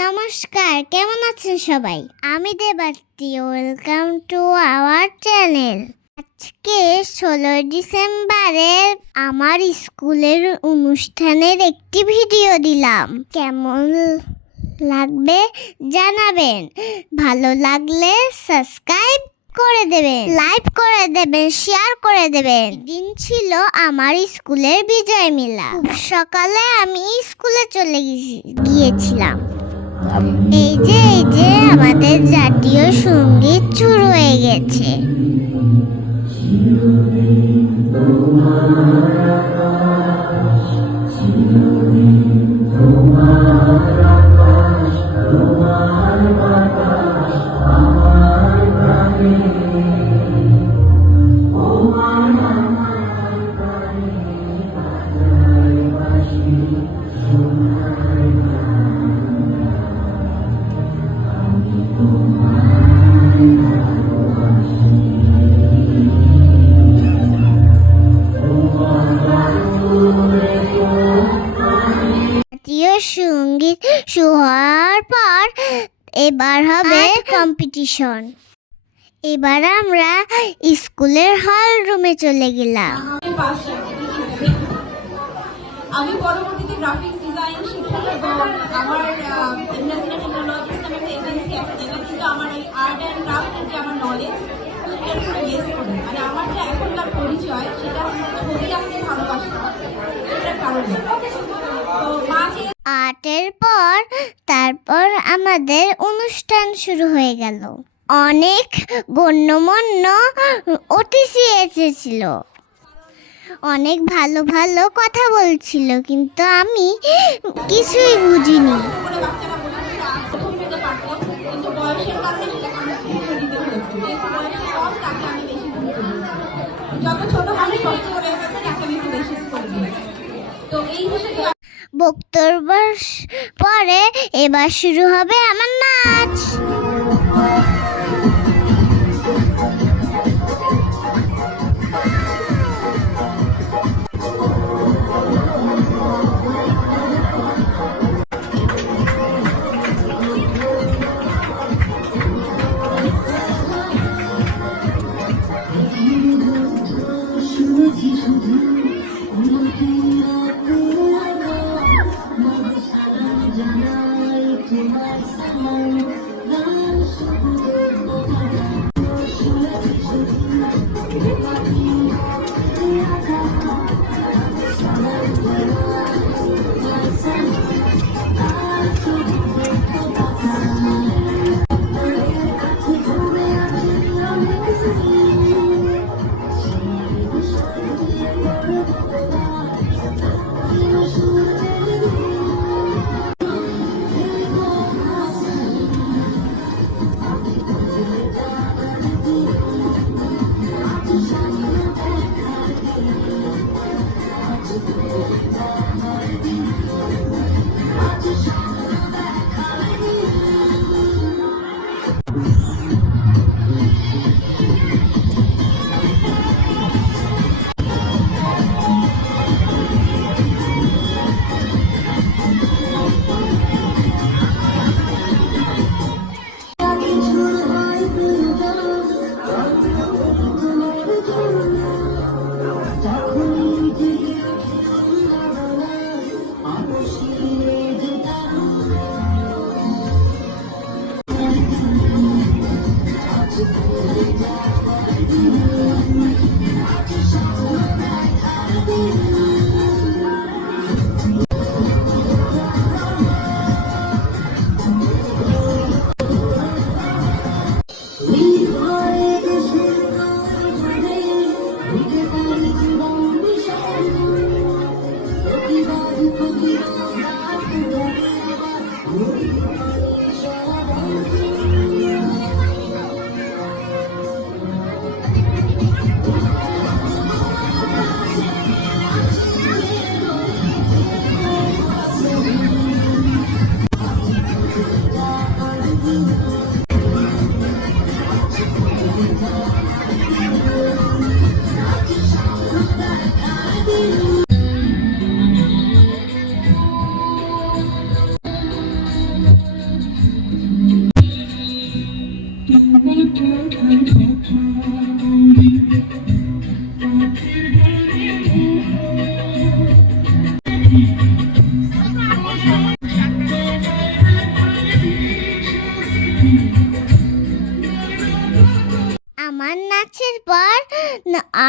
নমস্কার, কেমন আছেন সবাই? আমি দেবার্তি, ওয়েলকাম টু আওয়ার চ্যানেল। আজকে 16 ডিসেম্বরের আমার স্কুলের অনুষ্ঠানের একটি ভিডিও দিলাম। কেমন লাগবে জানাবেন। ভালো লাগলে সাবস্ক্রাইব করে দেবেন, লাইক করে দেবেন, শেয়ার করে দেবেন। দিন ছিল আমার স্কুলের বিজয় মেলা। খুব সকালে আমি স্কুলে চলে গিয়েছিলাম। এই যে আমাদের জাতীয় সঙ্গীত শুরু হয়ে গেছে। জাতীয় সঙ্গীত শুরু হওয়ার পর এবার হবে কম্পিটিশন। এবার আমরা স্কুলের হল রুমে চলে গেলাম। আমি পরবর্তীতে গ্রাফিক্স ডিজাইন শিক্ষক এবং আমার ইন্ডাস্ট্রিয়াল টেকনোলজিস নামে একটা এজেন্সি আছে, যেটা কিন্তু আমার এই আর্ট অ্যান্ড ক্রাফটের যে আমার নলেজ সেটার উপরে বেস করে, মানে আমার যে এখনকার পরিচয় সেটা ছবি আঁকতে ভালোবাসা, এটার কারণে। তো মাঝে আর্টের পর তারপর আমাদের অনুষ্ঠান শুরু হয়ে গেল। অনেক গণ্যমান্য অতিথি এসেছিল, অনেক ভালো ভালো কথা বলছিল, কিন্তু আমি কিছুই বুঝিনি। করে বাচ্চারা বলেছে প্রথম থেকে পারতাম, কিন্তু বয়সের কারণে সেটা আমার গুরুত্ব দিতে হয়েছে। যেহেতু বয়সে কম, তাকে আমি বেশি গুরুত্ব দিয়েছি। যত ছোট মানুষ কষ্ট করে গেছে, তাকে আমি একটু বেশি করে দিয়েছি। তো এই হিসেবে বক্তব্যের পরে এবার শুরু হবে আমার নাচ।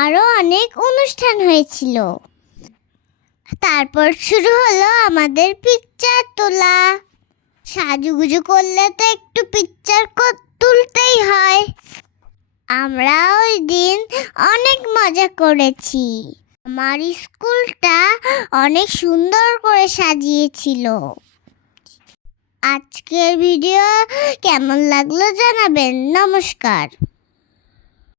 আরো অনেক অনুষ্ঠান হয়েছিল। তারপর শুরু হলো আমাদের পিকচার তোলা। সাজুগুজু করলে তো একটু পিকচার তুলতেই হয়। আমরা ওই দিন অনেক মজা করেছি। আমার স্কুলটা অনেক সুন্দর করে সাজিয়েছিল। আজকের ভিডিও কেমন লাগলো জানাবেন। নমস্কার।